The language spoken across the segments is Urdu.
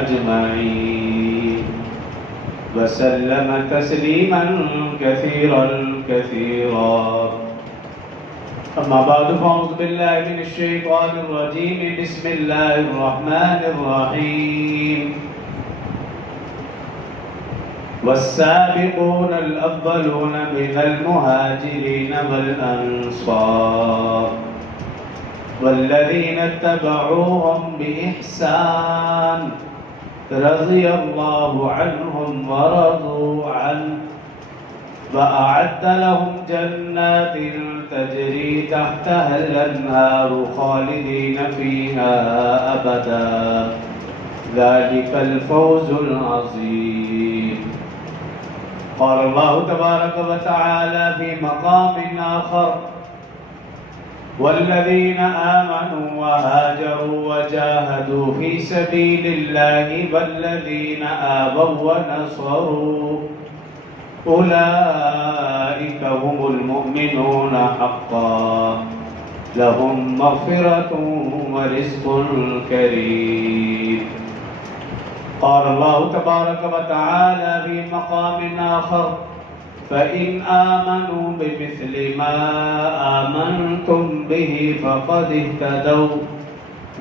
أجمعين وسلم تسليما كثيرا كثيرا. أما بعد فأعوذ بالله من الشيطان الرجيم. بسم الله الرحمن الرحيم. والسابقون الأولون من المهاجرين والأنصار والذين اتبعوهم بإحسان رضي الله عنهم ورضوا عنه وأعد لهم جنات تجري تحتها الأنهار خالدين فيها أبدا ذلك الفوز العظيم. قال الله تبارك وتعالى في مقام آخر: والذين آمنوا وهاجروا وجاهدوا في سبيل الله والذين آووا ونصروا أولئك هم المؤمنون حقا لهم مغفرة ورزق كريم. قال الله تبارك وتعالى في مقام آخر: فإن آمنوا بمثل ما آمنتم به فقد اهتدوا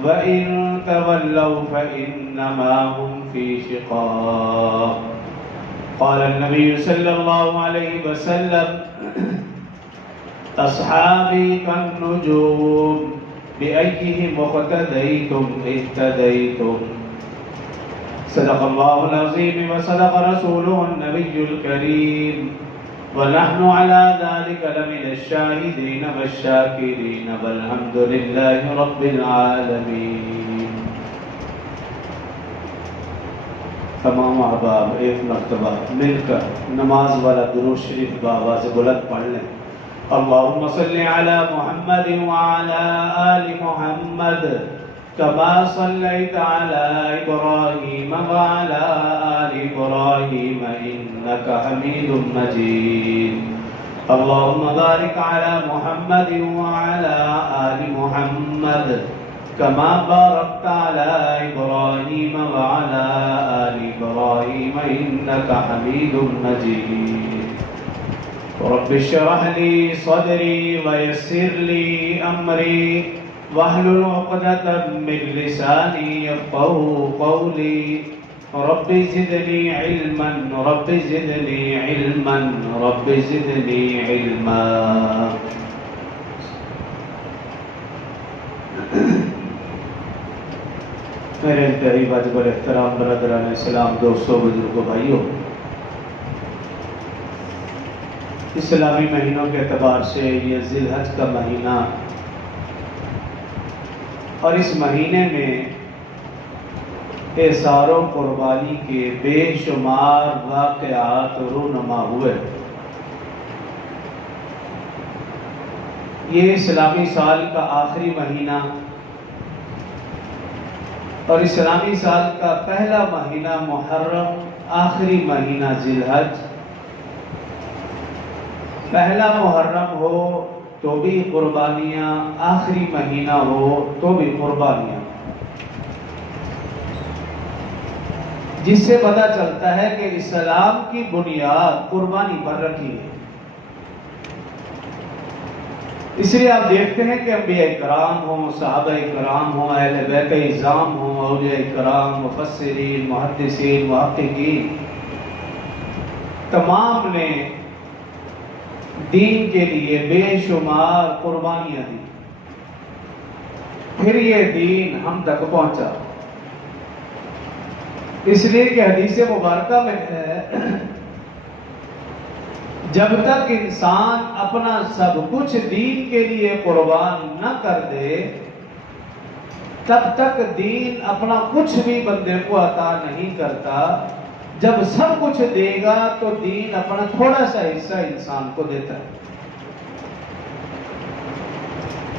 وإن تولوا فإنما هم في شقاق. قال النبي صلى الله عليه وسلم: أصحابي كالنجوم بأيهم اقتديتم اهتديتم. صدق الله العظيم وصدق رسوله النبي الكريم ونحن على ذلك لمن الشاهدين والشاكرين والحمد لله رب العالمين. تمام احباب ایک مرتبہ مل کر نماز والا درود شریف بآواز بلند پڑھ لیں. اللهم صل على محمد وعلى آل محمد كما صليت على إبراهيم وعلى آل إبراهيم إنك حميد مجيد. اللهم بارك على محمد وعلى آل محمد كما باركت على إبراهيم وعلى آل إبراهيم إنك حميد مجيد. رب اشرح لي صدري ويسر لي أمري واحلل عقدة من لساني يفقهوا قولي. رب زدني علما رب زدني علما رب زدني علما. میرے انتہائی واجب الاحترام برادران اسلام، دوستوں، بزرگوں، بھائیوں، اسلامی مہینوں کے اعتبار سے یہ ذی الحج کا مہینہ اور اس مہینے میں احسار و قربانی کے بے شمار واقعات رونما ہوئے. یہ اسلامی سال کا آخری مہینہ اور اسلامی سال کا پہلا مہینہ محرم، آخری مہینہ ذی الحج. پہلا محرم ہو تو بھی قربانیاں، آخری مہینہ ہو تو بھی قربانیاں، جس سے پتہ چلتا ہے کہ اسلام کی بنیاد قربانی پر رکھی ہے. اس لیے آپ دیکھتے ہیں کہ انبیاء کرام ہوں، صحابہ کرام ہوں، اہل بیت اعظام ہوں، اولیاء کرام، مفسرین، محدثین، محققین، تمام نے دین کے لیے بے شمار قربانیاں دی. پھر یہ دین ہم تک پہنچا. اس لیے کہ حدیث مبارکہ میں ہے: جب تک انسان اپنا سب کچھ دین کے لیے قربان نہ کر دے، تب تک دین اپنا کچھ بھی بندے کو عطا نہیں کرتا. جب سب کچھ دے گا تو دین اپنا تھوڑا سا حصہ انسان کو دیتا ہے.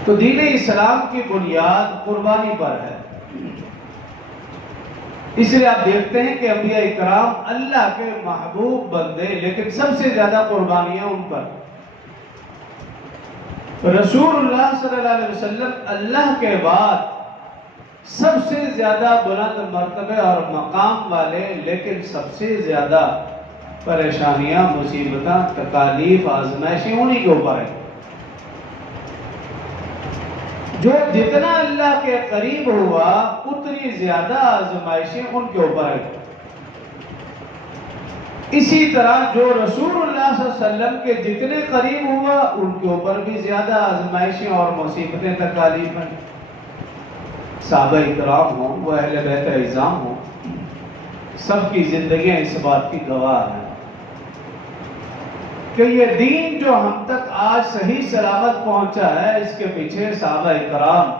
تو دین اسلام کی بنیاد قربانی پر ہے. اس لیے آپ دیکھتے ہیں کہ انبیاء اکرام اللہ کے محبوب بندے، لیکن سب سے زیادہ قربانیاں ان پر. رسول اللہ صلی اللہ علیہ وسلم اللہ کے بعد سب سے زیادہ بلند مرتبے اور مقام والے، لیکن سب سے زیادہ پریشانیاں، مصیبتیں، تکالیف، آزمائشیں انہی کے اوپر ہیں۔ جو جتنا اللہ کے قریب ہوا اتنی زیادہ آزمائشیں ان کے اوپر ہیں۔ اسی طرح جو رسول اللہ صلی اللہ علیہ وسلم کے جتنے قریب ہوا ان کے اوپر بھی زیادہ آزمائشیں اور مصیبتیں، تکالیف ہیں۔ صحابہ کرام ہوں، وہ اہل بیت اعظام ہوں، سب کی زندگیاں اس بات کی گواہ ہیں کہ یہ دین جو ہم تک آج صحیح سلامت پہنچا ہے، اس کے پیچھے صحابہ کرام،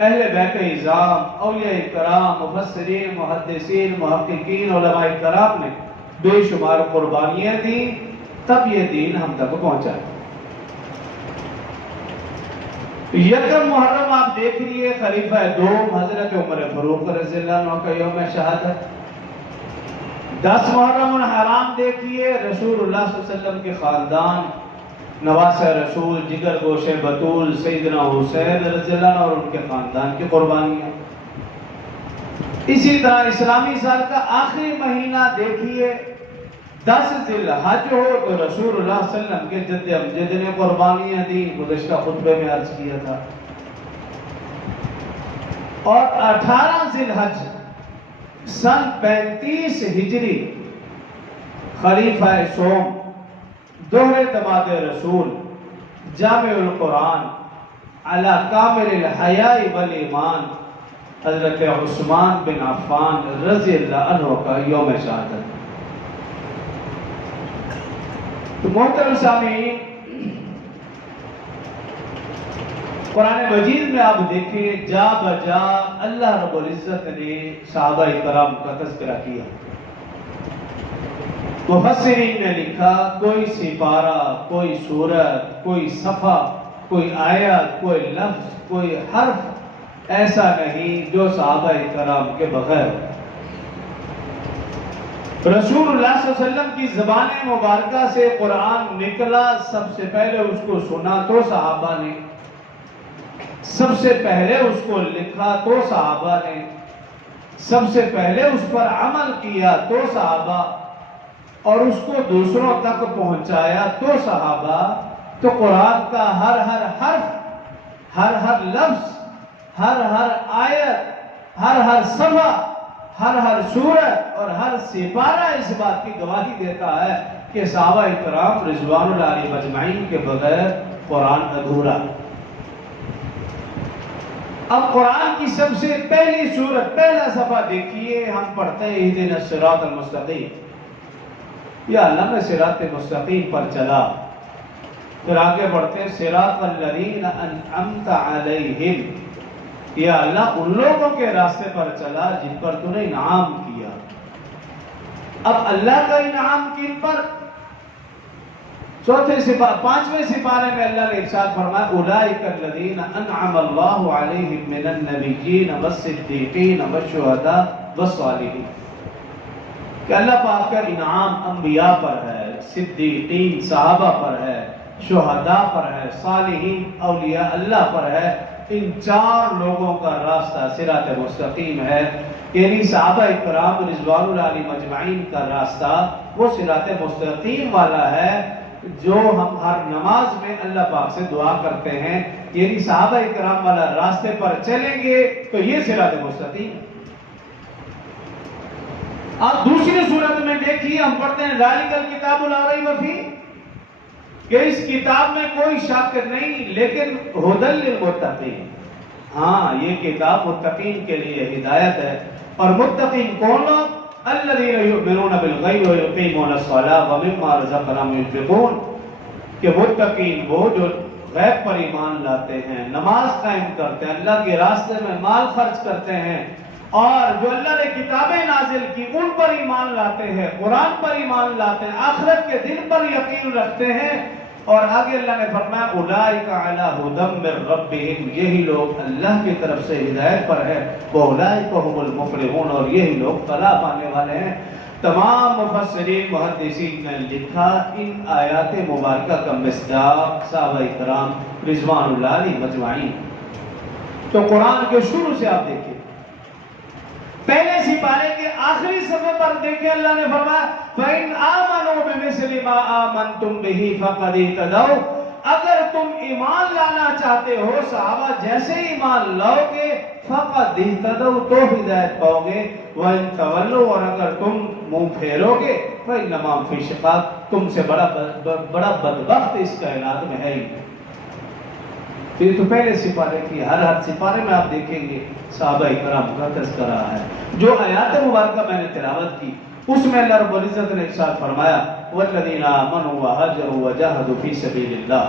اہل بیت اعظام، اولیاء کرام، مفسرین، محدثین، محققین، علماء کرام نے بے شمار قربانیاں دیں، تب یہ دین ہم تک پہنچا۔ یکم محرم آپ دیکھ لیے، خلیفہ دوم حضرت عمر فاروق رضی اللہ عنہ کا یوم شہادت۔ 10 محرم الحرام دیکھیے، رسول اللہ صلی اللہ علیہ وسلم کے خاندان، نواسہ رسول، جگر گوش بطول، سیدنا حسین رضی اللہ عنہ اور ان کے خاندان کی قربانیاں۔ اسی طرح اسلامی سال کا آخری مہینہ دیکھیے، 10 ذی الحج ہو تو رسول اللہ صلی اللہ علیہ وسلم کے جد امجد نے قربانیاں دی، گزشتہ خطبے میں عرض کیا تھا۔ اور 18 ذی الحج سن 35 ہجری، خلیفہ سوم، دوہرے دماد رسول، جامع القرآن، علی کامل الحیاء والایمان، حضرت عثمان بن عفان رضی اللہ عنہ کا یوم شہادت۔ تو محترم سامعین، قرآن مجید میں آپ دیکھیں جا بجا اللہ رب العزت نے صحابہ کرام کا تذکرہ کیا۔ مفسرین نے لکھا کوئی سپارہ، کوئی سورت، کوئی صفحہ، کوئی آیت، کوئی لفظ، کوئی حرف ایسا نہیں جو صحابہ کرام کے بغیر۔ رسول اللہ صلی اللہ علیہ وسلم کی زبان مبارکہ سے قرآن نکلا، سب سے پہلے اس کو سنا تو صحابہ نے، سب سے پہلے اس کو لکھا تو صحابہ نے، سب سے پہلے اس پر عمل کیا تو صحابہ، اور اس کو دوسروں تک پہنچایا تو صحابہ۔ تو قرآن کا ہر ہر حرف، ہر ہر لفظ، ہر ہر آیت، ہر ہر صفحہ، ہر ہر سورت اور ہر سپارہ اس بات کی گواہی دیتا ہے کہ صحابہ کرام رضوان اللہ علیہم اجمعین کے بغیر قرآن ادھورا۔ اب قرآن کی سب سے پہلی سورت، پہلا صفحہ دیکھیے، ہم پڑھتے ہیں اہدنا الصراط المستقیم، یا اللہ میں صراط مستقیم پر چلا۔ پھر آگے بڑھتے ہیں صراط الذین انعمت علیہم، یا اللہ ان لوگوں کے راستے پر چلا جن پر تو نے انعام کیا۔ اب اللہ کا انعام کن پر؟ پانچویں سپارے میں اللہ نے ارشاد فرمایا اولئک الذین انعم اللہ علیہم من النبیین والصدیقین والشہداء والصالحین، کہ اللہ پاک کا انعام انبیاء پر ہے، صدیقین صحابہ پر ہے، شہداء پر ہے، صالحین اولیاء اللہ پر ہے۔ ان 4 لوگوں کا راستہ صراط مستقیم ہے، یعنی صحابہ کرام رضوان اللہ علیہم اجمعین کا راستہ وہ صراط مستقیم والا ہے جو ہم ہر نماز میں اللہ پاک سے دعا کرتے ہیں، یعنی صحابہ کرام والا راستے پر چلیں گے تو یہ صراط مستقیم۔ آپ دوسری صورت میں دیکھیے، ہم پڑھتے ہیں ذالک الکتاب لا ریب فیہ، کہ اس کتاب میں کوئی شک نہیں لیکن ھدی للمتقین، ہاں یہ کتاب متقین کے لیے ہدایت ہے۔ اور متقین کون لوگ؟ الذین یؤمنون بالغیب ویقیمون الصلاۃ ومما رزقناہم ينفقون، کہ متقین وہ جو غیب پر ایمان لاتے ہیں، نماز قائم کرتے ہیں، اللہ کے راستے میں مال خرچ کرتے ہیں، اور جو اللہ نے کتابیں نازل کی ان پر ایمان لاتے ہیں، قرآن پر ایمان لاتے ہیں، آخرت کے دن پر یقین رکھتے ہیں۔ اور آگے اللہ نے فرمایا اولئک علی ھدی من ربہم، یہی لوگ اللہ کی طرف سے ہدایت پر ہے، واولئک ھم المفلحون، اور یہی لوگ فلاح پانے والے ہیں۔ تمام مفسرین محدثین نے لکھا ان آیات مبارکہ کا مصداق صحابہ کرام رضوان اللہ علیہم اجمعین۔ تو قرآن کے شروع سے آپ دیکھیں پہلے سپارے کے آخری صفحے پر دیکھیں اللہ نے فرمایا فَإِنْ آمَنُوا بِمِثْلِ مَا آمَنْتُمْ بِهِ فَقَدِ اهْتَدَوْا، اگر تم ایمان لانا چاہتے ہو صحابہ جیسے ایمان لاؤ گے فَقَدْ اهْتَدَوْا تو ہدایت پاؤ گے، وَإِنْ تَوَلُّوا اور اگر تم منہ پھیرو گے فَإِنَّمَا هُمْ فِي شِقَاقٍ تم سے بڑا بدبخت اس کائنات میں ہے ہی۔ یہ تو پہلے سپارے کی، ہر سپارے میں آپ دیکھیں گے صحابہ کرام کا تذکرہ ہے۔ جو آیات مبارکہ میں نے تلاوت کی اس میں اللہ رب العزت نے ارشاد فرمایا والذین آمنوا وہاجروا وجاہدوا فی سبیل اللہ،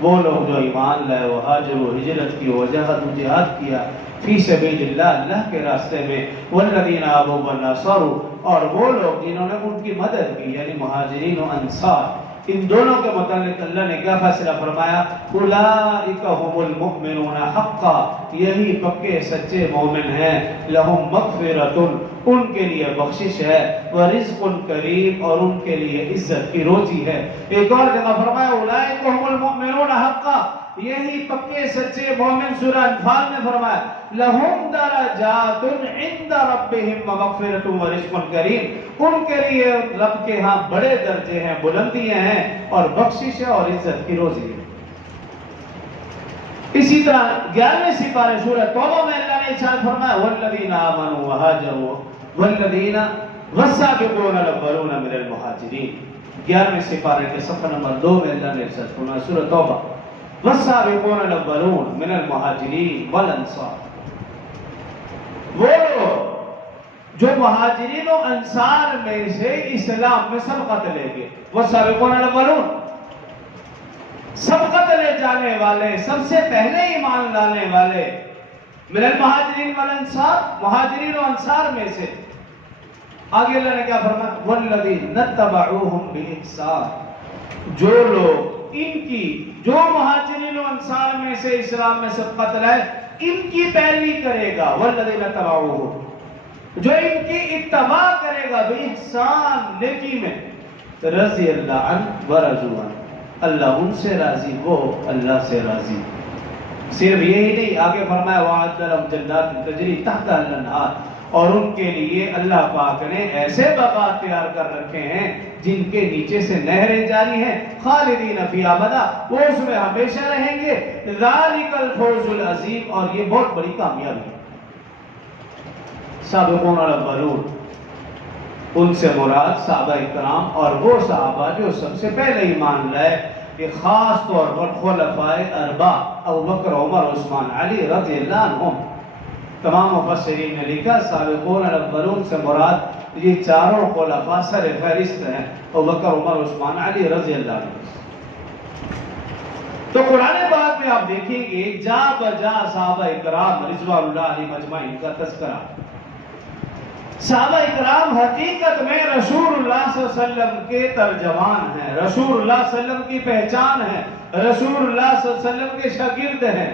وہ لوگ جو ایمان لائے وہاجروا ہجرت کی وجاہدوا جہاد کیا فی سبیل اللہ اللہ کے راستے میں، والذین آووا ونصروا اور وہ لوگ جنہوں نے ان کی مدد کی یعنی مہاجرین و انصار، ان دونوں کے متعلق اللہ نے کیا فیصلہ فرمایا اولئک هم المؤمنون حقا، یہی پکے سچے مومن ہیں، لہم مغفرۃ ان کے لیے بخشش ہے، ورزق کریم اور ان کے لیے عزت کی روزی ہے۔ ایک اور جگہ فرمایا اولئک هم المؤمنون حقا، یہی پکے سچے مومن سورہ انفال میں فرمایا لہم درجات عند ربهم ومغفرۃ ورزق کریم، ان کے لیے رب کے ہاں بڑے درجے ہیں، بلندیاں ہیں اور بخشش ہے اور عزت کی روزی ہے۔ اسی طرح 11ویں سپارے سورہ توبہ میں اللہ نے ارشاد فرمایا والذین آمنوا وہاجروا والذین والسابقون الاولون من المہاجرین، 11ویں سپارے کے صفحہ نمبر 2 میں اللہ نے ارشاد فرمایا سورہ توبہ والسابقون الاولون من المہاجرین والانصار، وہ لوگ جو مہاجرین و انصار میں سے اسلام میں سبقت لے گئے، والسابقون الاولون سبقت لے جانے والے، سب سے پہلے ایمان لانے والے، من المہاجرین والانصار مہاجرین و انصار میں سے۔ آگے اللہ نے کیا فرمایا والذین اتبعوہم بإحسان، جو لوگ ان کی جو مہاجرین و انصار میں سے اسلام میں سبقت لائے ان کی پیروی کرے گا، والذین اتبعوہم جو ان کی اتباع کرے گا بإحسان نیکی میں، رضی اللہ عنہ ورضوا عنہ، اللہ ان سے راضی وہ اللہ سے راضی۔ صرف یہی نہیں، آگے فرمایا وَأَعَدَّ لَهُمْ جَنَّاتٍ تَجْرِي تَحْتَهَا الْأَنْهَارُ، اور ان کے لیے اللہ پاک نے ایسے باغات تیار کر رکھے ہیں جن کے نیچے سے نہریں جاری ہیں، خالدین فیہا ابدا، وہ اس میں ہمیشہ رہیں گے، ذَلِكَ الْفَوْزُ الْعَظِيمُ، اور یہ بہت بڑی کامیابی ہے۔ سابقون الاولون ان سے مراد صحابہ کرام اور وہ صحابہ جو سب سے پہلے ایمان لائے، کہ خاص طور پر خلفائے اربعہ ابوبکر عمر عثمان علی رضی اللہ عنہم۔ تمام مفسرین نے لکھا سابقون الاولون سے مراد یہ چاروں خلفاء سر فہرست ہیں، ابوبکر عمر عثمان علی رضی اللہ عنہ۔ تو قرآن پاک میں آپ دیکھیں گے جا بجا صحابہ کرام رضوان اللہ علیہم اجمعین کا تذکرہ۔ صحابہ اکرام حقیقت میں رسول اللہ صلی اللہ علیہ وسلم کے ترجمان ہیں، رسول اللہ صلی اللہ علیہ وسلم کی پہچان ہے، رسول اللہ صلی اللہ علیہ وسلم کے شاگرد ہیں۔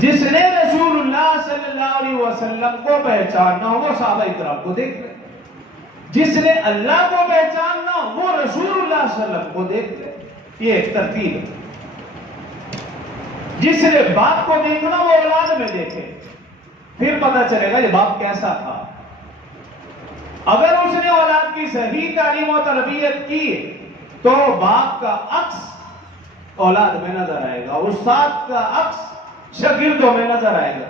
جس نے رسول اللہ صلی اللہ علیہ وسلم کو پہچاننا ہو وہ صحابہ اکرام کو دیکھ لے، جس نے اللہ کو پہچاننا ہو وہ رسول اللہ صلی اللہ علیہ وسلم کو دیکھ لے، یہ ایک ترتیب ہے۔ جس نے باپ کو دیکھنا وہ اولاد میں دیکھے، پھر پتہ چلے گا یہ باپ کیسا تھا۔ اگر اس نے اولاد کی صحیح تعلیم و تربیت کی تو باپ کا عکس اولاد میں نظر آئے گا، استاد کا عکس شاگردوں میں نظر آئے گا،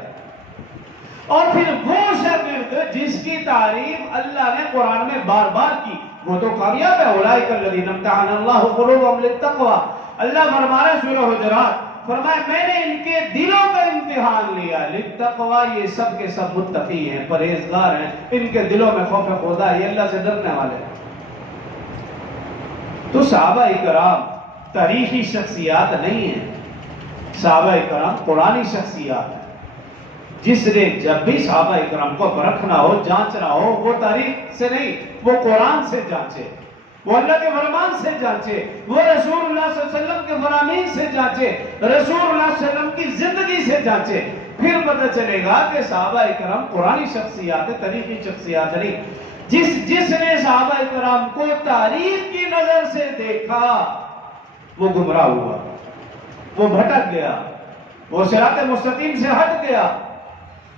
اور پھر وہ شاگرد جس کی تعریف اللہ نے قرآن میں بار بار کی وہ تو کامیاب ہے۔ اولئک الذین امتحن اللہ قلوبہم للتقوی، اللہ فرما رہا ہے سورہ حجرات، فرمایا میں نے ان کے دلوں کا امتحان لیا، للتقوی یہ سب کے سب متقی ہیں، پرہیزگار ہیں، ان کے دلوں میں خوف خدا ہے، یہ اللہ سے ڈرنے والے ہیں۔ تو صحابہ کرام تاریخی شخصیات نہیں ہیں، صحابہ کرام قرآنی شخصیات ہیں۔ جس نے جب بھی صحابہ کرام کو پرکھنا ہو جانچنا ہو وہ تاریخ سے نہیں، وہ قرآن سے جانچے، وہ اللہ کے فرمان سے جانچے، وہ رسول اللہ صلی اللہ علیہ وسلم کے فرامین سے جانچے، رسول اللہ صلی اللہ علیہ وسلم کی زندگی سے جانچے، پھر پتہ چلے گا کہ صحابہ کرام قرآنی شخصیات ہے، تاریخی شخصیات نہیں۔ جس نے صحابہ کرام کو تاریخ کی نظر سے دیکھا وہ گمراہ ہوا، وہ بھٹک گیا، وہ صراط مستقیم سے ہٹ گیا۔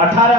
18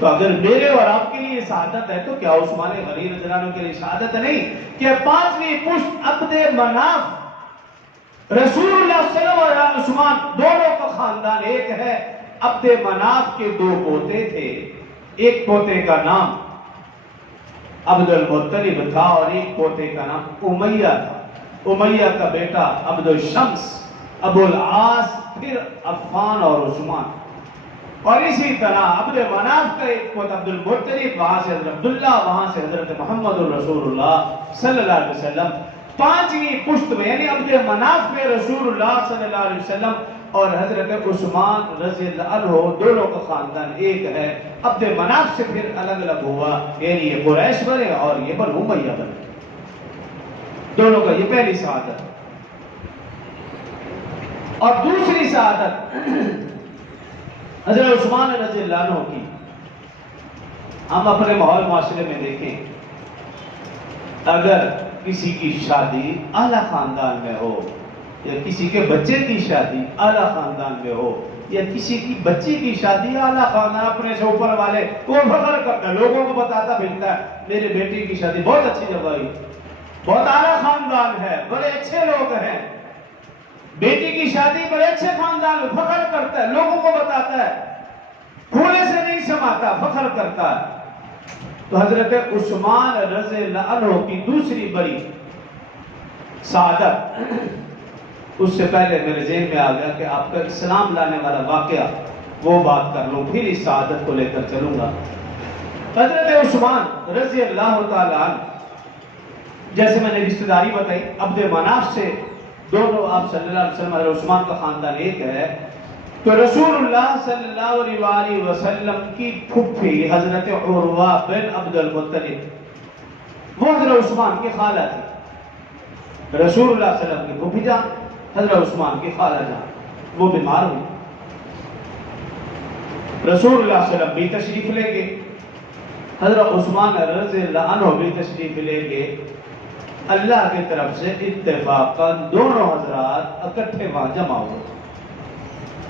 تو اگر میرے اور آپ کے لیے شہادت ہے تو کیا عثمان غنی رضی اللہ عنہ کے لیے شہادت نہیں کہ پانچویں پشت عبد مناف رسول اللہ صلی اللہ علیہ وسلم اور عثمان دونوں کا خاندان ایک ہے. عبد مناف کے دو پوتے تھے. ایک پوتے کا نام عبد المطلب تھا اور ایک پوتے کا نام امیہ تھا. امیہ کا بیٹا عبد الشمس، ابو العاص، پھر عفان اور عثمان. اور اسی طرح عبد مناف کا ایک پوتا عبد المطلب، وہاں سے حضرت عبداللہ، وہاں سے حضرت محمد رسول اللہ صلی اللہ علیہ وسلم. پانچویں پشت میں یعنی عبد مناف میں رسول اللہ صلی اللہ علیہ وسلم اور حضرت عثمان رضی اللہ عنہ دونوں کا خاندان ایک ہے. عبد مناف سے پھر الگ الگ ہوا، یعنی یہ قریش بنے اور یہ بنو امیہ بنے. دونوں کا یہ پہلی شہادت. اور دوسری شہادت حضرت عثمان رضی اللہ عنہ کی. ہم اپنے ماحول معاشرے میں دیکھیں، اگر کسی کی شادی اعلیٰ خاندان میں ہو یا کسی کے بچے کی شادی اعلیٰ خاندان میں ہو یا کسی کی بچی کی شادی اعلیٰ خاندان، اپنے سے اوپر والے وہ فخر کرتا ہے، لوگوں کو بتاتا پھرتا ہے میرے بیٹی کی شادی بہت اچھی جگہ ہوئی، بہت اعلیٰ خاندان ہے، بڑے اچھے لوگ ہیں. بیٹی کی شادی بڑے اچھے خاندان میں، فخر کرتا ہے، لوگوں کو بتاتا ہے، پھولے سے نہیں سماتا، فخر کرتا ہے. تو حضرت عثمان رضی اللہ عنہ کی دوسری بڑی سعادت، اس سے پہلے میرے ذہن میں آ گیا کہ آپ کا اسلام لانے والا واقعہ وہ بات کر لوں، پھر اس سعادت کو لے کر چلوں گا. حضرت عثمان رضی اللہ تعالیٰ عنہ، جیسے میں نے رشتہ داری بتائی، عبد مناف سے دونوں آپ صلی اللہ علیہ وسلم اور عثمان کا خاندان ایک ہے. تو رسول اللہ صلی اللہ علیہ وسلم کی پھپھی حضرت عروہ بن عبد المطلب وہ حضرت عثمان کی خالہ تھی. رسول اللہ صلی اللہ علیہ وسلم کی پھپھی جان حضرت عثمان کی خالہ جان، وہ بیمار ہوئی. رسول اللہ صلی اللہ علیہ وسلم بھی تشریف لے گئے، حضرت عثمان رضی اللہ عنہ بھی تشریف لے گئے. اللہ کی طرف سے اتفاقاً دونوں حضرات اکٹھے وہاں جمع ہوئے.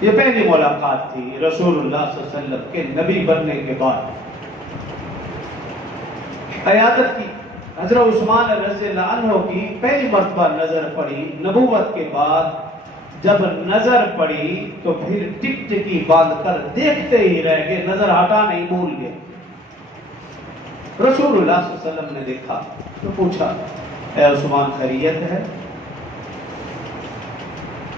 یہ پہلی ملاقات تھی رسول اللہ صلی اللہ علیہ وسلم کے نبی بننے کے بعد. قیادت کی حضرت عثمان رضی اللہ عنہ کی پہلی مرتبہ نظر پڑی نبوت کے بعد. جب نظر پڑی تو پھر ٹک ٹکی باندھ کر دیکھتے ہی رہ گئے، نظر ہٹا نہیں، بھول گئے. رسول اللہ صلی اللہ علیہ وسلم نے دیکھا تو پوچھا، اے عثمان خیریت ہے؟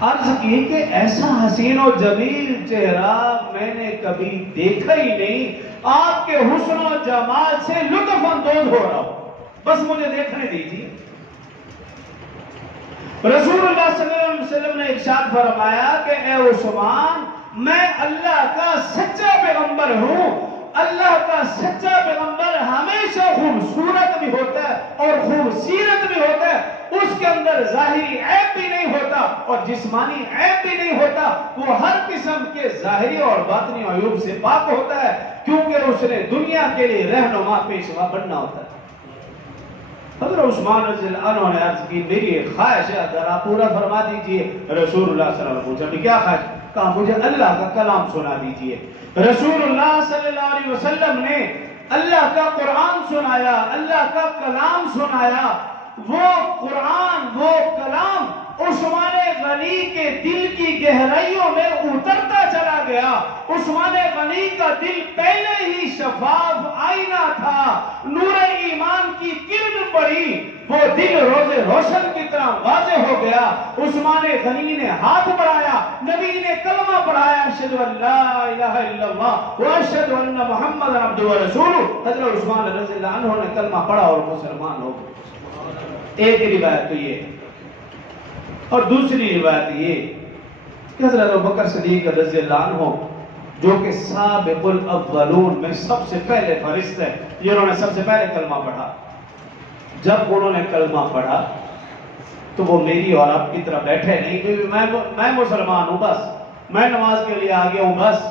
عرض کی کہ ایسا حسین و جمیل چہرہ میں نے کبھی دیکھا ہی نہیں، آپ کے حسن و جمال سے لطف اندوز ہو رہا ہوں، بس مجھے دیکھنے دیجیے. رسول اللہ صلی اللہ علیہ وسلم نے ارشاد فرمایا کہ اے عثمان، میں اللہ کا سچا پیغمبر ہوں. اللہ کا سچا پیغمبر ہمیشہ خوبصورت بھی ہوتا ہے اور خوبصیرت بھی ہوتا ہے. اس کے اندر ظاہری عیب بھی نہیں ہوتا اور جسمانی عیب بھی نہیں ہوتا. وہ ہر قسم کے ظاہری اور باطنی عیوب سے پاک ہوتا ہے، کیونکہ اس نے دنیا کے لیے رہنما پیشوا بننا ہوتا ہے. حضرت عثمان رضی اللہ عنہ نے عرض کی، میری ایک خواہش ہے، ذرا پورا فرما دیجئے. رسول اللہ صلی اللہ علیہ وسلم نے پوچھا، کیا خواہش؟ کہا مجھے اللہ کا کلام سنا دیجئے. رسول اللہ صلی اللہ علیہ وسلم نے اللہ کا قرآن سنایا، اللہ کا کلام سنایا. وہ قرآن، وہ کلام عثمان غنی کے دل کی گہرائیوں میں اترتا چلا گیا. عثمان غنی کا دل پہلے ہی شفاف آئینہ تھا، نور ایمان کی کرن پڑی، وہ دل روز روشن کی طرح واضح ہو گیا. عثمان غنی نے ہاتھ بڑھایا، نبی نے کلمہ پڑھایا، اشہد ان لا الہ الا اللہ واشہد ان محمد عبدہ ورسولہ. حضرت عثمان رضی اللہ عنہ نے کلمہ پڑھا اور مسلمان ہو گئے. ایک روایت تو یہ، اور دوسری روایت یہ کہ حضرت ابوبکر صدیق رضی اللہ عنہ جو کہ سابق الاولون میں سب سے پہلے فرشتے ہیں، جنہوں نے سب سے پہلے کلمہ پڑھا، جب انہوں نے کلمہ پڑھا تو وہ میری اور آپ کی طرح بیٹھے نہیں کہ میں مسلمان ہوں، بس میں نماز کے لیے آ گیا ہوں، بس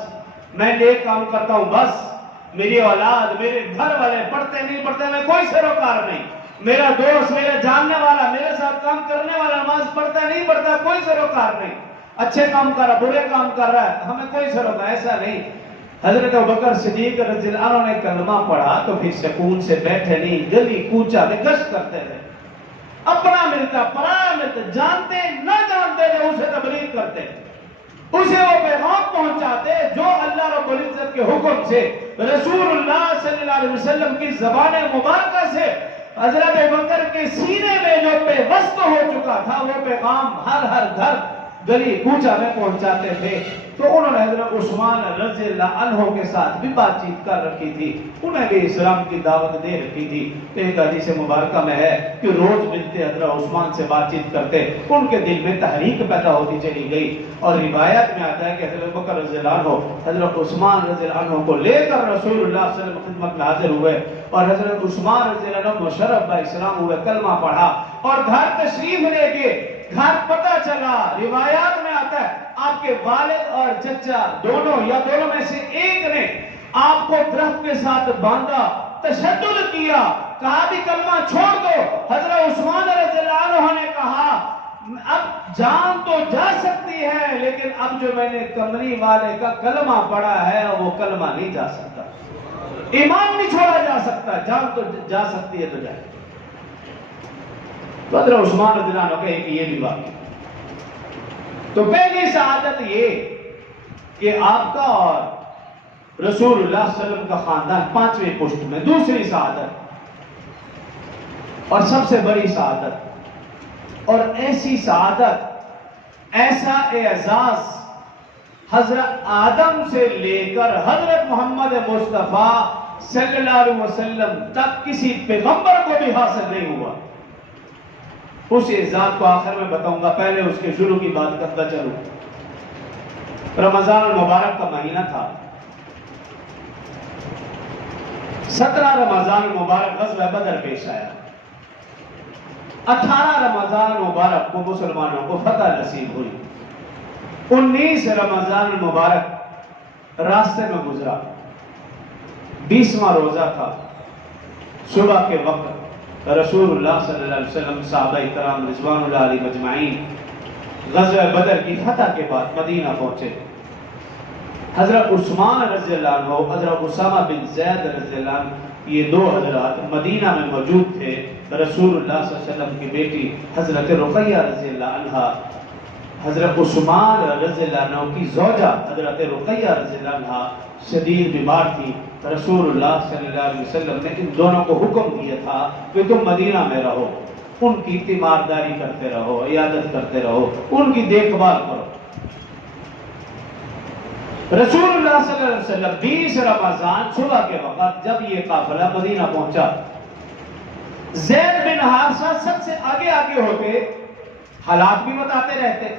میں نیک کام کرتا ہوں، بس میری اولاد میرے گھر والے پڑھتے نہیں پڑھتے میں کوئی سروکار نہیں، میرا دوست میرا جاننے والا میرے ساتھ کام کرنے والا نماز پڑھتا نہیں پڑھتا کوئی سروکار نہیں، اچھے کام کر رہا برے کام کر رہا ہے ہمیں کوئی سروکار، ایسا نہیں. حضرت ابوبکر صدیق رضی اللہ عنہ نے کلمہ پڑھا تو پھر سکون سے بیٹھے نہیں، گلی کوچہ میں گشت کرتے رہے، اپنا ملتا پرایا ملتا، جانتے نہ جانتے تھے اسے تبلیغ کرتے، اسے وہ پیغام پہنچاتے جو اللہ رب العزت کے حکم سے، رسول اللہ صلی اللہ علیہ وسلم کی زبان مبارکہ سے حضرت ابوبکر کے سینے میں جو پیوست ہو چکا تھا، وہ پیغام ہر گھر گلی کوچہ میں پہنچاتے تھے۔ تو انہوں نے حضرت عثمان رضی اللہ عنہ کے ساتھ بھی بات چیت کر رکھی تھی، انہیں بھی اسلام کی دعوت دے رکھی تھی۔ ایک حدیث مبارکہ میں ہے کہ روز ملتے حضرت عثمان سے بات چیت کرتے، ان کے دل میں تحریک پیدا ہوتی چلی گئی، اور روایت میں آتا ہے کہ حضرت ابوبکر رضی اللہ عنہ حضرت عثمان رضی اللہ عنہ کو لے کر رسول اللہ صلی اللہ علیہ وسلم کی خدمت میں حاضر ہوئے، اور حضرت عثمان رضی اللہ عنہ مشرف با اسلام ہوئے، کلمہ پڑھا اور گھر تشریف لے کے گھر پتہ چلا، روایات میں آتا ہے آپ کے والد اور چچا دونوں یا دونوں میں سے ایک نے آپ کو درخت کے ساتھ باندھا، تشدد کیا، کہا بھی کلمہ چھوڑ دو۔ حضرت عثمان رضی اللہ عنہ نے کہا اب جان تو جا سکتی ہے، لیکن اب جو میں نے کمری والے کا کلمہ پڑھا ہے وہ کلمہ نہیں جا سکتا، ایمان نہیں چھوڑا جا سکتا، جان تو جا سکتی ہے تو جائے۔ تو حضرت عثمان رضی اللہ عنہ کہے کہ یہ بھی واقعی۔ تو پہلی سعادت یہ کہ آپ کا اور رسول اللہ صلی اللہ علیہ وسلم کا خاندان 5ویں پشت میں۔ دوسری سعادت اور سب سے بڑی سعادت اور ایسی سعادت، ایسا اعزاز حضرت آدم سے لے کر حضرت محمد مصطفیٰ صلی اللہ علیہ وسلم تک کسی پیغمبر کو بھی حاصل نہیں ہوا۔ اس اعزاز کو آخر میں بتاؤں گا، پہلے اس کے شروع کی بات کرتا چلوں۔ رمضان المبارک کا مہینہ تھا، 17 رمضان المبارک غزوہ بدر پیش آیا، 18 رمضان المبارک کو مسلمانوں کو فتح نصیب ہوئی، 19 رمضان المبارک راستے میں گزرا، 20واں روزہ تھا، صبح کے وقت رسول اللہ صلی اللہ علیہ وسلم صحابہ کرام رضوان اللہ علیہ مجمعین غزوہ بدر کی فتح کے بعد مدینہ پہنچے۔ حضرت عثمان رضی اللہ عنہ، حضرت اسامہ بن زید رضی اللہ عنہ، یہ دو حضرات مدینہ میں موجود تھے۔ رسول اللہ صلی اللہ علیہ وسلم کی بیٹی حضرت رقیہ رضی اللہ عنہ، حضرت عثمان رضی اللہ عنہ کی زوجہ حضرت رقیہ رضی اللہ عنہ شدید بیمار تھی۔ رسول اللہ صلی اللہ علیہ وسلم نے ان دونوں کو حکم دیا تھا کہ تم مدینہ میں رہو، ان کی تیمارداری کرتے رہو، عیادت کرتے رہو، ان کی دیکھ بھال کرو۔ رسول اللہ صلی اللہ علیہ وسلم 20 رمضان صبح کے وقت جب یہ قافلہ مدینہ پہنچا، زید بن حارثہ سب سے آگے ہوتے، حالات بھی بتاتے رہتے،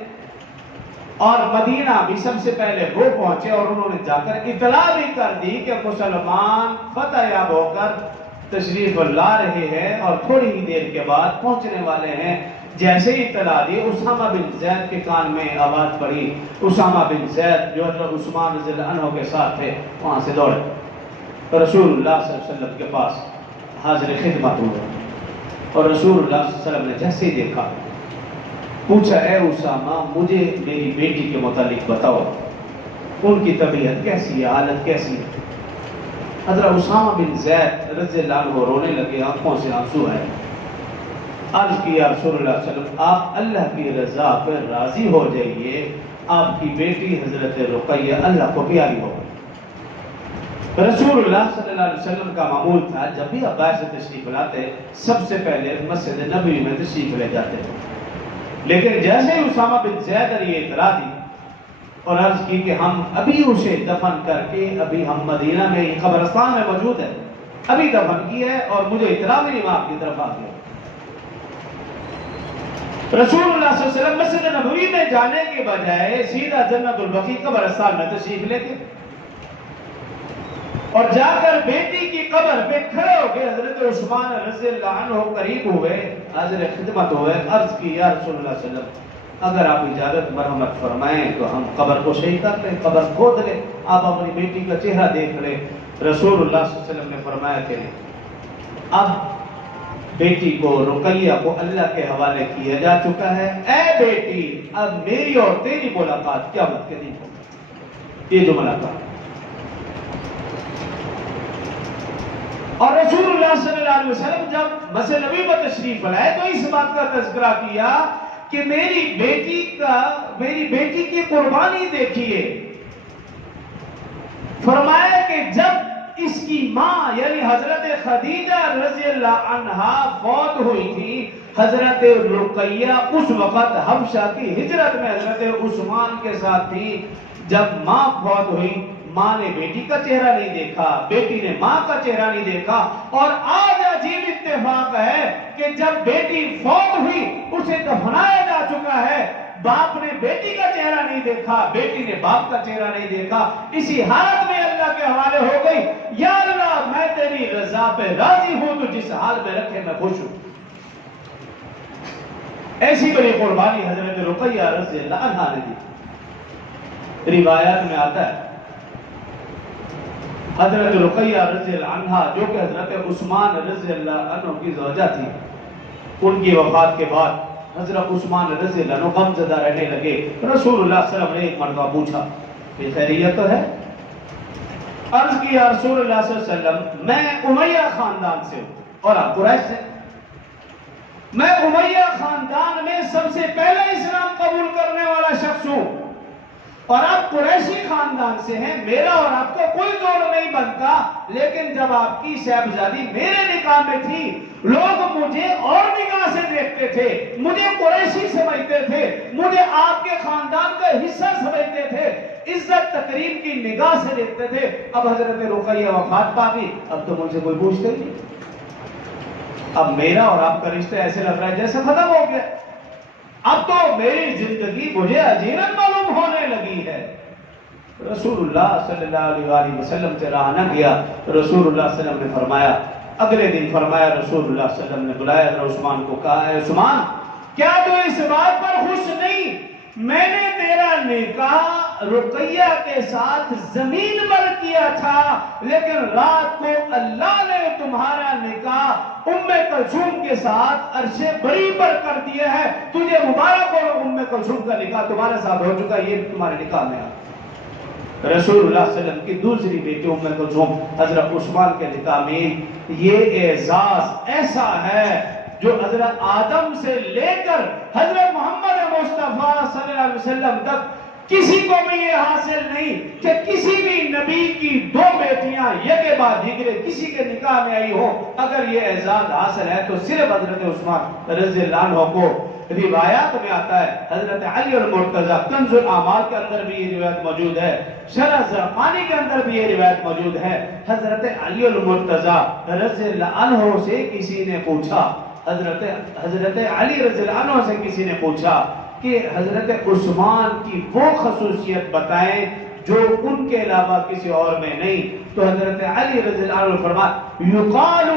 اور مدینہ بھی سب سے پہلے وہ پہنچے، اور انہوں نے جا کر اطلاع بھی کر دی کہ مسلمان فتح یاب ہو کر تشریف لا رہے ہیں اور تھوڑی ہی دیر کے بعد پہنچنے والے ہیں۔ جیسے ہی اطلاع دی، اسامہ بن زید کے کان میں آواز پڑی، اسامہ بن زید جو حضرت عثمان رضی اللہ عنہ کے ساتھ تھے وہاں سے دوڑے رسول اللہ صلی اللہ علیہ وسلم کے پاس حاضر خدمت ہوئے، اور رسول اللہ صلی اللہ علیہ وسلم نے جیسے ہی دیکھا پوچھا، اے اسامہ مجھے میری بیٹی کے متعلق بتاؤ، ان کی طبیعت کیسی ہے، حالت کیسی ہے؟ حضرت اسامہ بن زید رضی اللہ عنہ رونے لگے، آنکھوں سے آنسو آئے، عرض کیا رسول اللہ صلی اللہ علیہ وسلم آپ اللہ کی رضا پر راضی ہو جائیے، آپ کی بیٹی حضرت رقیہ اللہ کو پیاری ہو گئی۔ رسول اللہ صلی اللہ علیہ وسلم کا معمول تھا جب بھی عباس سے تشریف لاتے سب سے پہلے مسجد نبوی میں تشریف لے جاتے تھے، لیکن جیسے ہی اسامہ بن زید نے یہ اطلاع دی اور عرض کی کہ ہم ابھی اسے دفن کر کے ابھی ہم مدینہ میں قبرستان میں موجود ہیں، ابھی دفن کی ہے اور مجھے اطلاع بھی نہیں، آپ کی طرف آ گیا۔ رسول اللہ صلی اللہ علیہ وسلم مسجد نبوی میں جانے کے بجائے سیدھا جنت البقیع قبرستان میں تشریف لے گئے، اور جا کر بیٹی کی قبر پہ کھڑے ہو کے حضرت عثمان رضی اللہ عنہ قریب ہوئے، حاضر خدمت ہوئے، عرض کی یا رسول اللہ صلی اللہ علیہ وسلم اگر آپ اجازت مرحمت فرمائیں تو ہم قبر کو صحیح کر لیں، قبر کھود لیں، آپ اپنی بیٹی کا چہرہ دیکھ لیں۔ رسول اللہ صلی اللہ علیہ وسلم نے فرمایا کہ اب بیٹی کو رقیہ کو اللہ کے حوالے کیا جا چکا ہے، اے بیٹی اب میری اور تیری ملاقات قیامت کے دن ہوگی۔ یہ جو ملاقات اور رسول اللہ صلی اللہ علیہ وسلم جب مسجد نبی پر تشریف لائے تو اس بات کا تذکرہ کیا کہ میری بیٹی کی قربانی دیکھیے. فرمایا کہ جب اس کی ماں یعنی حضرت خدیجہ رضی اللہ عنہا فوت ہوئی تھی، حضرت رقیہ اس وقت حبشہ کی ہجرت میں حضرت عثمان کے ساتھ تھی. جب ماں فوت ہوئی، ماں نے بیٹی کا چہرہ نہیں دیکھا، بیٹی نے ماں کا چہرہ نہیں دیکھا. اور آج عجیب اتفاق ہے کہ جب بیٹی فوت ہوئی اسے دفنایا جا چکا ہے، باپ نے بیٹی کا چہرہ نہیں دیکھا، بیٹی نے باپ کا چہرہ نہیں دیکھا. اسی حالت میں اللہ کے حوالے ہو گئی، یا اللہ میں تیری رضا پہ راضی ہوں، تو جس حال میں رکھے میں خوش ہوں. ایسی بڑی قربانی حضرت رقیہ رضی اللہ عنہا نے دی. روایات میں آتا ہے حضرت رقیہ رضی اللہ عنہا جو کہ حضرت عثمان رضی اللہ عنہ کی زوجہ تھی، ان کی وفات کے بعد حضرت عثمان رضی اللہ عنہ غم زدہ رہنے لگے. رسول اللہ صلی اللہ علیہ وسلم نے ایک مرتبہ پوچھا کہ خیریت تو ہے؟ عرض کی یا رسول اللہ صلی اللہ علیہ وسلم میں امیہ خاندان سے ہوں اور آپ قریش سے. میں امیہ خاندان میں سب سے پہلے اسلام قبول کرنے والا شخص ہوں اور آپ قریشی خاندان سے ہیں. میرا اور آپ کا کوئی جوڑ نہیں بنتا، لیکن جب آپ کی صاحبزادی میرے نکاح میں تھی لوگ مجھے اور نگاہ سے دیکھتے تھے، مجھے قریشی سمجھتے تھے، مجھے آپ کے خاندان کا حصہ سمجھتے تھے، عزت تقریب کی نگاہ سے دیکھتے تھے. اب حضرت رقیہ وفات پا گئی، اب تو مجھ سے کوئی پوچھتے ہی نہیں. اب میرا اور آپ کا رشتہ ایسے لگ رہا ہے جیسے ختم ہو گیا. اب تو میری زندگی مجھے عجیب معلوم ہونے لگی ہے. رسول اللہ صلی اللہ علیہ وآلہ وسلم سے رہا نہ گیا. رسول اللہ صلی اللہ علیہ وسلم نے فرمایا، اگلے دن فرمایا رسول اللہ صلی اللہ علیہ وسلم نے بلایا عثمان کو، کہا ہے عثمان کیا تو اس بات پر خوش نہیں میں نے تیرا نکاح رقیہ کے ساتھ زمین پر کیا تھا، لیکن رات کو اللہ نے تمہارا نکاح ام کلثوم کے ساتھ عرش بری پر کر دیا ہے، تجھے مبارک ہو، ام کلثوم کا نکاح تمہارے ساتھ ہو چکا، یہ تمہارے نکاح میں آ. رسول اللہ صلی اللہ علیہ وسلم کی دوسری بیٹی ام کلثوم حضرت عثمان کے نکاح میں یہ اعزاز ایسا ہے جو حضرت آدم سے لے کر حضرت محمد مصطفیٰ صلی اللہ علیہ وسلم تک کسی کو بھی یہ حاصل نہیں کہ کسی بھی نبی کی دو بیٹیاں یکے بعد دیگرے کسی کے نکاح میں آئی ہو. اگر یہ اعزاز حاصل ہے تو صرف حضرت عثمان رضی اللہ عنہ کو. روایات میں آتا ہے حضرت علی المرتضی کنز الاعمال کے اندر بھی یہ روایت موجود ہے، شرح زرقانی کے اندر بھی یہ روایت موجود ہے. حضرت علی المرتضی رضی اللہ عنہ سے کسی نے پوچھا، حضرت علی رضی اللہ عنہ سے کسی نے پوچھا کہ حضرت عثمان کی وہ خصوصیت بتائیں جو ان کے علاوہ کسی اور میں نہیں. تو حضرت علی رضی اللہ عنہ فرمایا یقال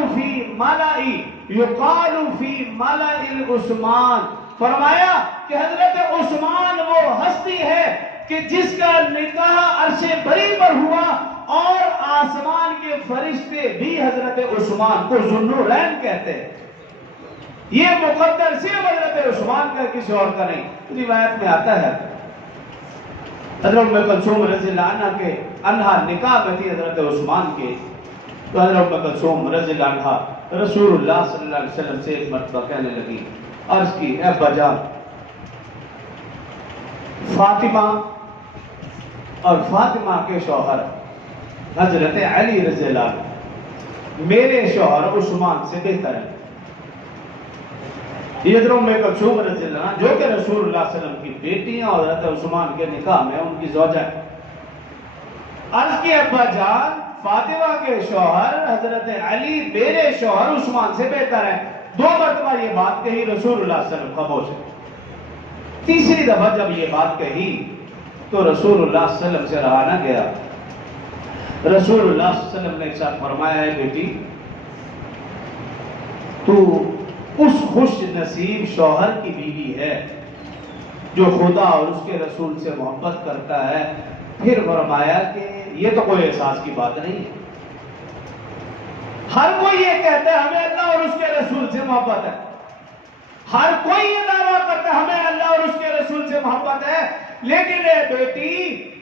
فی ملأ عثمان، فرمایا کہ حضرت عثمان وہ ہستی ہے کہ جس کا نکاح عرش بری پر ہوا اور آسمان کے فرشتے بھی حضرت عثمان کو ذوالنورین کہتے ہیں. یہ مقدر صرف حضرت عثمان کا کسی اور کا نہیں. روایت میں آتا ہے حضرت ام کلثوم رضی اللہ عنہا نکاح میں تھی حضرت عثمان کے. تو حضرت ام کلثوم رضی اللہ عنہا رسول اللہ صلی اللہ علیہ وسلم سے ایک مرتبہ کہنے لگی، عرض کی اے ابا جان، فاطمہ اور فاطمہ کے شوہر حضرت علی رضی اللہ عنہ میرے شوہر عثمان سے بہتر ہے. یہ حضرت ام کلثوم رضی اللہ عنہ جو کہ رسول اللہ صلی اللہ علیہ وسلم کی بیٹیاں اور حضرت عثمان کے نکاح میں ان کی زوجہ ہے. عرض کی ابا جان، فاطمہ کے شوہر حضرت علی میرے شوہر عثمان سے بہتر ہے. دو مرتبہ یہ بات کہی، رسول اللہ صلی اللہ علیہ وسلم خاموش ہے. تیسری دفعہ جب یہ بات کہی تو رسول اللہ صلی اللہ علیہ وسلم سے رہا نہ گیا. رسول اللہ صلی اللہ علیہ وسلم نے ایک ساتھ فرمایا ہے بیٹی تو اس خوش نصیب شوہر کی بیوی ہے جو خدا اور اس کے رسول سے محبت کرتا ہے. پھر فرمایا کہ یہ تو کوئی احساس کی بات نہیں ہے، ہر کوئی یہ کہتا ہے ہمیں اللہ اور اس کے رسول سے محبت ہے، ہر کوئی یہ دعویٰ کرتا ہے ہمیں اللہ اور اس کے رسول سے محبت ہے، لیکن اے بیٹی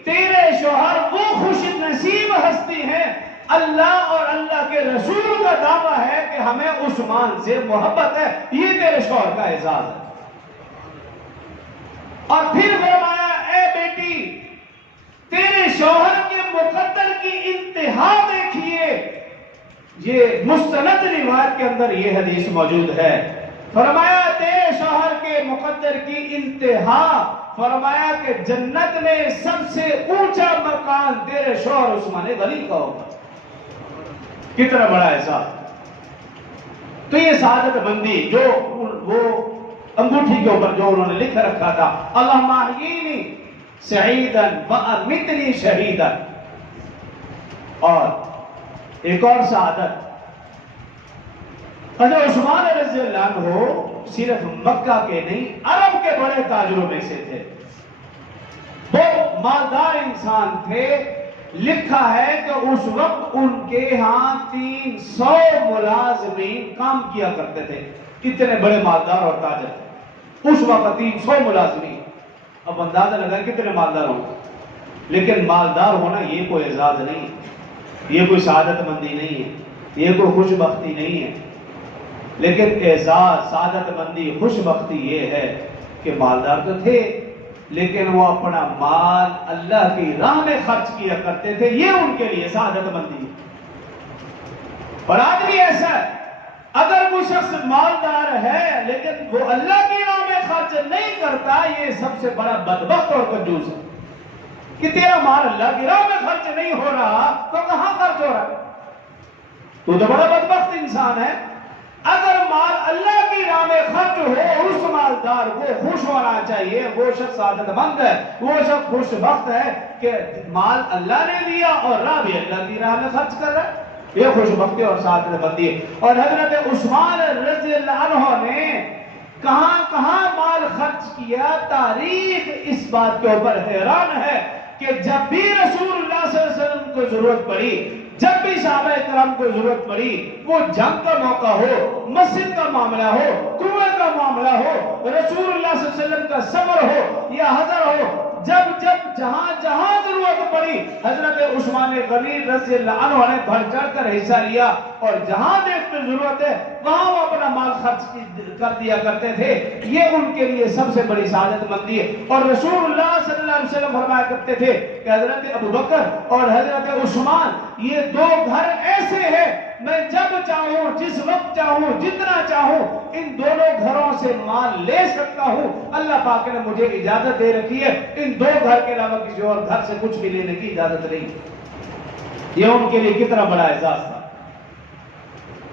تیرے شوہر وہ خوش نصیب ہستی ہیں اللہ اور اللہ کے رسول کا دعویٰ ہے کہ ہمیں عثمان سے محبت ہے، یہ تیرے شوہر کا اعزاز ہے۔ اور پھر فرمایا اے بیٹی تیرے شوہر کے مقدر کی انتہا دیکھیے، یہ مستند روایت کے اندر یہ حدیث موجود ہے۔ فرمایا تیرے شوہر کے مقدر کی انتہا، فرمایا کہ جنت میں سب سے اونچا مکان تیرے شوہر عثمان غنی کا ہوگا۔ کتنا بڑا احساس۔ تو یہ سعادت مندی جو وہ انگوٹھی کے اوپر جو انہوں نے لکھ رکھا تھا، اللہم احیینی سعیدا وامتنی شہیدا، اور ایک اور سعادت، حضرت عثمان رضی اللہ عنہ صرف مکہ کے نہیں عرب کے بڑے تاجروں میں سے تھے، وہ مالدار انسان تھے۔ لکھا ہے کہ اس وقت ان کے ہاں 300 ملازمین کام کیا کرتے تھے، کتنے بڑے مالدار اور تاجر تھے اس وقت، 300 ملازمین۔ اب اندازہ لگا کتنے مالدار ہوں گے، لیکن مالدار ہونا یہ کوئی اعزاز نہیں ہے، یہ کوئی سعادت مندی نہیں ہے، یہ کوئی خوش بختی نہیں ہے، لیکن اعزاز، سعادت مندی، خوش بختی یہ ہے کہ مالدار تو تھے لیکن وہ اپنا مال اللہ کی راہ میں خرچ کیا کرتے تھے، یہ ان کے لیے سعادت مندی ہے۔ اور آج بھی ایسا ہے، اگر کوئی شخص مالدار ہے لیکن وہ اللہ کی راہ میں خرچ نہیں کرتا، یہ سب سے بڑا بدبخت اور کنجوس ہے کہ تیرا مال اللہ کی راہ میں خرچ نہیں ہو رہا تو کہاں خرچ ہو رہا ہے؟ تو بڑا بدبخت انسان ہے۔ اگر مال اللہ کی راہ میں خرچ ہو، اس مالدار کو خوش ہونا چاہیے، وہ شخص سعادت مند ہے، وہ شخص خوش بخت ہے کہ مال اللہ نے دیا اور راہ بھی اللہ کی راہ میں خرچ کر رہا ہے، یہ خوش بختی اور سعادت مندی ہے۔ اور حضرت عثمان رضی اللہ عنہ نے کہاں کہاں مال خرچ کیا، تاریخ اس بات کے اوپر حیران ہے کہ جب بھی رسول اللہ صلی اللہ علیہ وسلم کو ضرورت پڑی، جب بھی صحابہ کرام کو ضرورت پڑی، وہ جنگ کا موقع ہو، مسجد کا معاملہ ہو، کنویں کا معاملہ ہو، رسول اللہ صلی اللہ علیہ وسلم کا سفر ہو یا حضر ہو، جب جہاں جہاں ضرورت پڑی، حضرت عثمان غنی رضی اللہ عنہ نے بڑھ چڑھ کر حصہ لیا، اور جہاں دیکھتے ضرورت ہے وہاں وہ اپنا مال خرچ کر دیا کرتے تھے۔ یہ ان کے لیے سب سے بڑی سعادت مندی ہے۔ اور رسول اللہ صلی اللہ علیہ وسلم فرمایا کرتے تھے کہ حضرت ابو بکر اور حضرت عثمان یہ دو گھر ایسے ہیں، میں جب چاہوں، جس وقت چاہوں، جتنا چاہوں ان دونوں گھروں سے مال لے سکتا ہوں، اللہ پاک نے مجھے اجازت دے رکھی ہے، ان دو گھر کے علاوہ کسی اور گھر سے کچھ بھی لینے کی اجازت نہیں۔ یہ ان کے لیے کتنا بڑا اعزاز تھا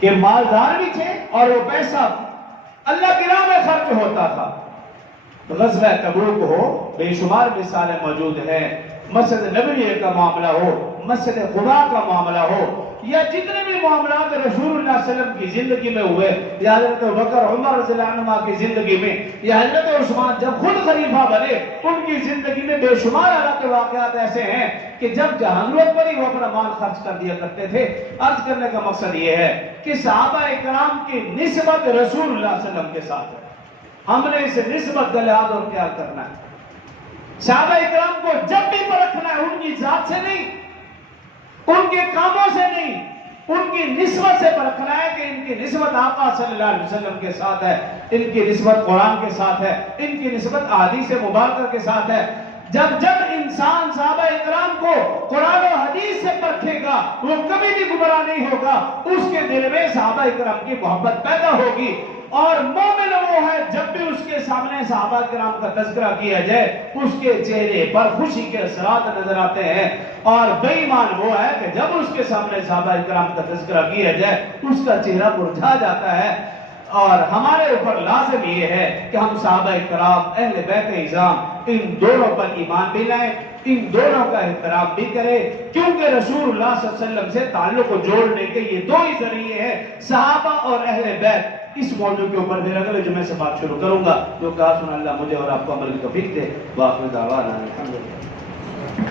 کہ مالدار بھی تھے اور وہ پیسہ اللہ کی راہ میں خرچ ہوتا تھا۔ غزوہ تبوک ہو، بے شمار مثالیں موجود ہیں، مسجد نبوی کا معاملہ ہو، مسجد خدا کا معاملہ ہو، یا جتنے بھی معاملات رسول اللہ صلی اللہ علیہ وسلم کی زندگی میں ہوئے، یا حضرت بکر عمر رضی اللہ عنہ کی زندگی میں، یا حضرت عثمان جب خود خلیفہ بنے ان کی زندگی میں بے شمار اللہ کے واقعات ایسے ہیں کہ جب جہاں ضرورت پڑی وہ اپنا مال خرچ کر دیا کرتے تھے۔ عرض کرنے کا مقصد یہ ہے کہ صحابہ کرام کی نسبت رسول اللہ صلی اللہ علیہ وسلم کے ساتھ ہے، ہم نے اسے نسبت کا لحاظ اور خیال کرنا ہے۔ صحابہ اکرام کو جب بھی پرکھنا ہے ان کی ذات سے نہیں، ان کے کاموں سے نہیں، ان کی نسبت سے پرکھنا ہے کہ ان کی نسبت آقا صلی اللہ علیہ وسلم کے ساتھ ہے، ان کی نسبت قرآن کے ساتھ ہے، ان کی نسبت احادیث مبارکہ کے ساتھ ہے۔ جب انسان صحابہ اکرام کو قرآن و حدیث سے پرکھے گا وہ کبھی بھی گمراہ نہیں ہوگا، اس کے دل میں صحابہ اکرام کی محبت پیدا ہوگی۔ اور مومن وہ ہے جب بھی اس کے سامنے صحابہ کرام کا تذکرہ کیا جائے اس کے چہرے پر خوشی کے اثرات نظر آتے ہیں، اور بے ایمان وہ ہے کہ جب اس کے سامنے صحابہ کرام کا تذکرہ کیا جائے اس کا چہرہ مرجھا جاتا ہے۔ اور ہمارے اوپر لازم یہ ہے کہ ہم صحابہ کرام، اہل بیت اعظام، ان دونوں پر ایمان بھی لائیں، ان دونوں کا احترام بھی کریں، کیونکہ رسول اللہ صلی اللہ علیہ وسلم سے تعلق کو جوڑنے کے یہ دو ہی ذریعے ہیں، صحابہ اور اہل بیت۔ اس موضوع کے اوپر پھر اگلے جمعے سے بات شروع کروں گا، جو کہا سنا اللہ مجھے اور آپ کو عمل کی توفیق دے۔ وآخر دعوانا الحمدللہ۔